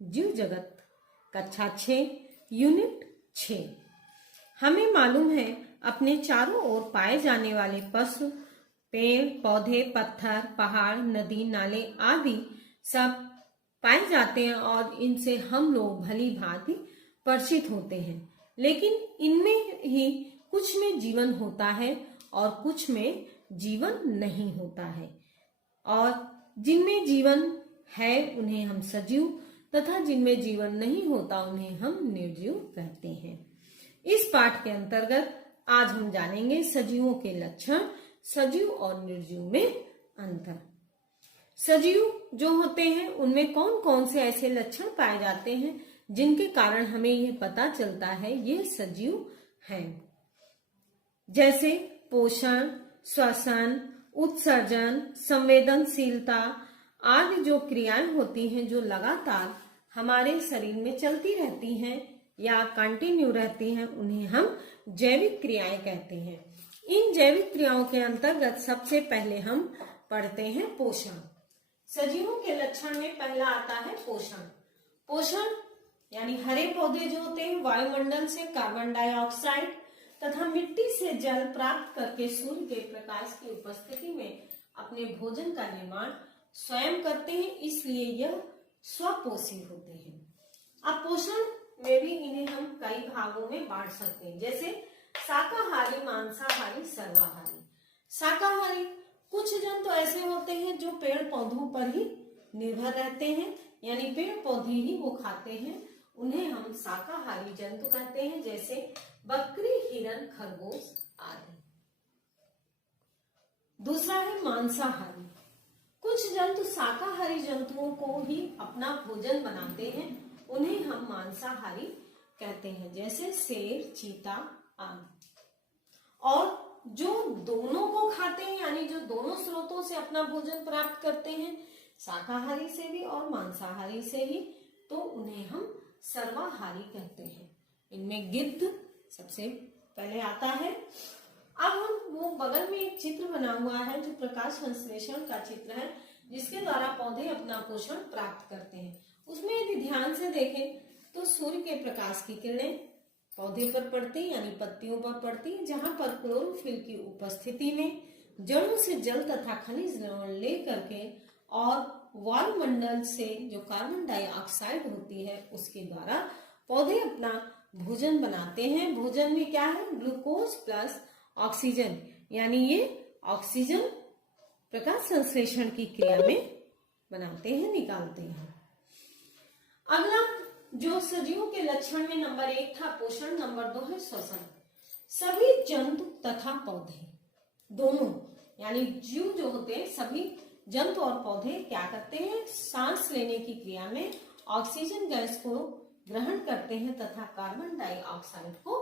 जीव जगत कक्षा 6 यूनिट 6। हमें मालूम है अपने चारों ओर पाए जाने वाले पशु, पेड़ पौधे, पत्थर, पहाड़, नदी, नाले आदि सब पाए जाते हैं और इनसे हम लोग भली भांति परिचित होते हैं। लेकिन इनमें ही कुछ में जीवन होता है और कुछ में जीवन नहीं होता है, और जिनमें जीवन है उन्हें हम सजीव तथा जिनमें जीवन नहीं होता उन्हें हम निर्जीव कहते हैं। इस पाठ के अंतर्गत आज हम जानेंगे सजीवों के लक्षण, सजीव और निर्जीव में अंतर। सजीव जो होते हैं उनमें कौन कौन से ऐसे लक्षण पाए जाते हैं जिनके कारण हमें यह पता चलता है ये सजीव हैं। जैसे पोषण, श्वसन, उत्सर्जन, संवेदनशीलता आदि जो क्रियाएं होती हैं जो लगातार हमारे शरीर में चलती रहती हैं या कंटिन्यू रहती हैं, उन्हें हम जैविक क्रियाएं कहते हैं। इन जैविक क्रियाओं के अंतर्गत सबसे पहले हम पढ़ते हैं पोषण। सजीवों के लक्षण में पहला आता है पोषण। पोषण यानी हरे पौधे जो होते हैं वायुमंडल से कार्बन डाइऑक्साइड तथा मिट्टी से जल प्राप्त करके सूर्य के प्रकाश की उपस्थिति में अपने भोजन का निर्माण स्वयं करते हैं, इसलिए यह स्वपोषी होते हैं। अब पोषण में भी इन्हें हम कई भागों में बांट सकते हैं, जैसे शाकाहारी, मांसाहारी, सर्वाहारी। शाकाहारी कुछ जंतु ऐसे होते हैं जो पेड़ पौधों पर ही निर्भर रहते हैं, यानी पेड़ पौधे ही वो खाते हैं, उन्हें हम शाकाहारी जंतु कहते हैं, जैसे बकरी, हिरन, खरगोश आदि। दूसरा है मांसाहारी। कुछ जंतु शाकाहारी जंतुओं को ही अपना भोजन बनाते हैं, उन्हें हम मांसाहारी कहते हैं, जैसे शेर, चीता आदि। और जो दोनों को खाते हैं यानी जो दोनों स्रोतों से अपना भोजन प्राप्त करते हैं, शाकाहारी से भी और मांसाहारी से ही, तो उन्हें हम सर्वाहारी कहते हैं। इनमें गिद्ध सबसे पहले आता है। अब हम वो बगल में एक चित्र बना हुआ है जो प्रकाश संश्लेषण का चित्र है, जिसके द्वारा पौधे अपना पोषण प्राप्त करते हैं। उसमें यदि ध्यान से देखें तो सूर्य के प्रकाश की किरणें पौधे पर पड़ती यानी पत्तियों पर पड़ती, जहां पर क्लोरोफिल की उपस्थिति में जड़ों से जल तथा खनिज लवण ले करके और वायुमंडल से जो कार्बन डाइऑक्साइड होती है उसके द्वारा पौधे अपना भोजन बनाते हैं। भोजन में क्या है, ग्लूकोज प्लस ऑक्सीजन, यानी ये ऑक्सीजन प्रकाश संश्लेषण की क्रिया में बनाते हैं, निकालते हैं। अगला जो सजीवों के लक्षण में नंबर 1 था पोषण, नंबर 2 है श्वसन। सभी जंतु तथा पौधे दोनों यानी जीव जो होते हैं, सभी जंतु और पौधे क्या करते हैं, सांस लेने की क्रिया में ऑक्सीजन गैस को ग्रहण करते हैं तथा कार्बन डाइऑक्साइड को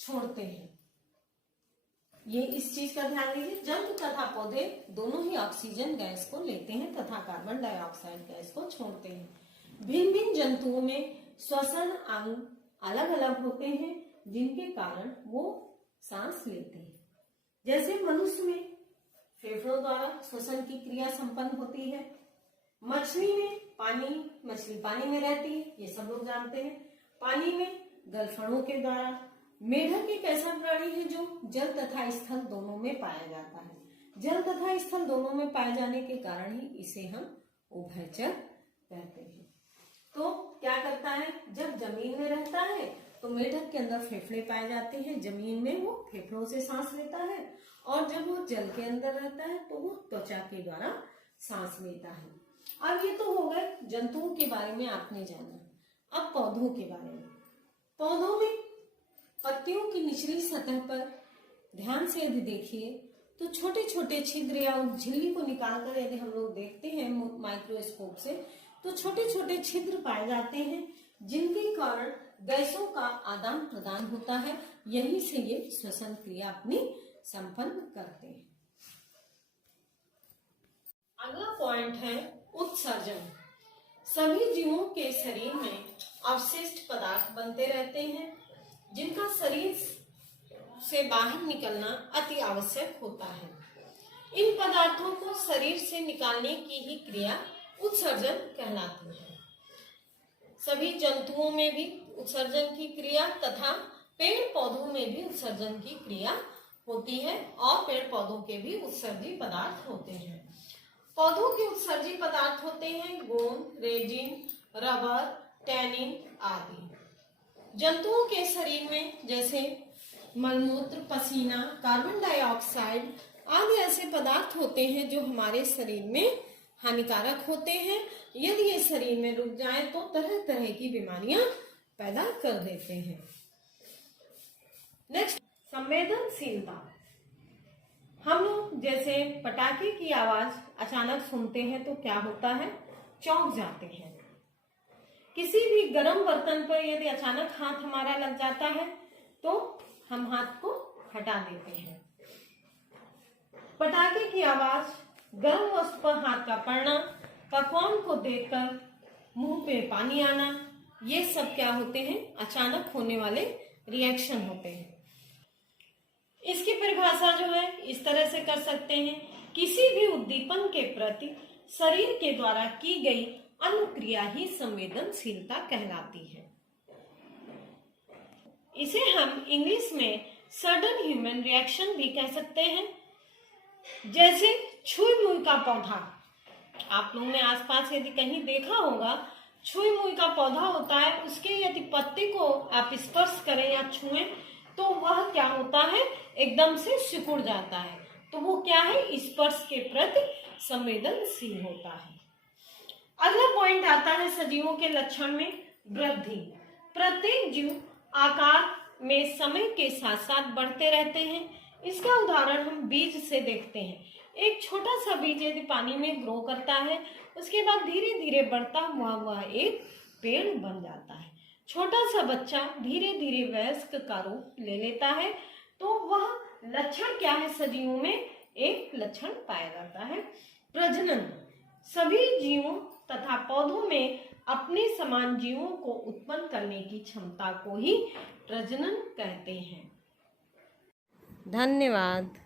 छोड़ते हैं। ये इस चीज का ध्यान दीजिए, जंतु तथा पौधे दोनों ही ऑक्सीजन गैस को लेते हैं तथा कार्बन डाइऑक्साइड गैस को छोड़ते हैं। भिन्न भिन्न जंतुओं में श्वसन अंग अलग अलग होते हैं, जिनके कारण वो सांस लेते हैं। जैसे मनुष्य में फेफड़ों द्वारा श्वसन की क्रिया संपन्न होती है। मछली पानी में रहती है, ये सब लोग जानते हैं। पानी में गलफड़ों के द्वारा। मेढक एक ऐसा प्राणी है जो जल तथा स्थल दोनों में पाया जाता है। जल तथा स्थल दोनों में पाए जाने के कारण ही इसे हम उभयचर कहते हैं। तो क्या करता है, जब जमीन में रहता है तो मेढक के अंदर फेफड़े पाए जाते हैं, जमीन में वो फेफड़ों से सांस लेता है, और जब वो जल के अंदर रहता है तो वो त्वचा के द्वारा सांस लेता है। अब ये तो हो गए जंतुओं के बारे में आपने जाना। अब पौधों के बारे में। पौधों में पत्तियों की निचली सतह पर ध्यान से यदि देखिए तो छोटे छोटे छिद्र या उस झिल्ली को निकालकर यदि हम लोग देखते हैं माइक्रोस्कोप से, तो छोटे छोटे छिद्र पाए जाते हैं, जिनके कारण गैसों का आदान प्रदान होता है। यहीं से ये श्वसन क्रिया अपनी संपन्न करते हैं। अगला पॉइंट है उत्सर्जन। सभी जीवों के शरीर में अवशिष्ट पदार्थ बनते रहते हैं, जिनका शरीर से बाहर निकलना अति आवश्यक होता है। इन पदार्थों को शरीर से निकालने की ही क्रिया उत्सर्जन कहलाती है। सभी जंतुओं में भी उत्सर्जन की क्रिया तथा पेड़ पौधों में भी उत्सर्जन की क्रिया होती है और पेड़ पौधों के भी उत्सर्जी पदार्थ होते हैं। पौधों के उत्सर्जी पदार्थ होते हैं गोंद, रेजिन, रबर, टैनिन आदि। जंतुओं के शरीर में जैसे मलमूत्र, पसीना, कार्बन डाइऑक्साइड आदि ऐसे पदार्थ होते हैं जो हमारे शरीर में हानिकारक होते हैं। यदि ये शरीर में रुक जाए तो तरह तरह की बीमारियां पैदा कर देते हैं। नेक्स्ट, संवेदनशीलता। हम लोग जैसे पटाखे की आवाज अचानक सुनते हैं तो क्या होता है, चौंक जाते हैं। किसी भी गर्म बर्तन पर यदि अचानक हाथ हमारा लग जाता है तो हम हाथ को हटा देते हैं। पटाखे की आवाज, गर्म वस्तु पर हाथ का पड़ना, पकवान को देखकर मुंह पे पानी आना, ये सब क्या होते हैं, अचानक होने वाले रिएक्शन होते हैं। इसकी परिभाषा जो है इस तरह से कर सकते हैं, किसी भी उद्दीपन के प्रति शरीर के द्वारा की गई अनुक्रिया ही संवेदनशीलता कहलाती है। इसे हम इंग्लिश में सडन ह्यूमन रिएक्शन भी कह सकते हैं। जैसे छुई मुई का पौधा, आप लोगों ने आसपास यदि कहीं देखा होगा, छुई मुई का पौधा होता है, उसके यदि पत्ते को आप स्पर्श करें या छुएं तो वह क्या होता है, एकदम से सिकुड़ जाता है। तो वो क्या है, स्पर्श के प्रति संवेदनशील होता है। अगला पॉइंट आता है सजीवों के लक्षण में वृद्धि। प्रत्येक जीव आकार में समय के साथ साथ बढ़ते रहते हैं। इसका उदाहरण हम बीज से देखते हैं। एक छोटा सा बीज यदि पानी में ग्रो करता है, उसके बाद धीरे धीरे बढ़ता हुआ वह एक पेड़ बन जाता है। छोटा सा बच्चा धीरे धीरे वयस्क का रूप ले लेता है। तो वह लक्षण क्या है, सजीवों में एक लक्षण पाया जाता है प्रजनन। सभी जीवों तथा पौधों में अपने समान जीवों को उत्पन्न करने की क्षमता को ही प्रजनन कहते हैं। धन्यवाद।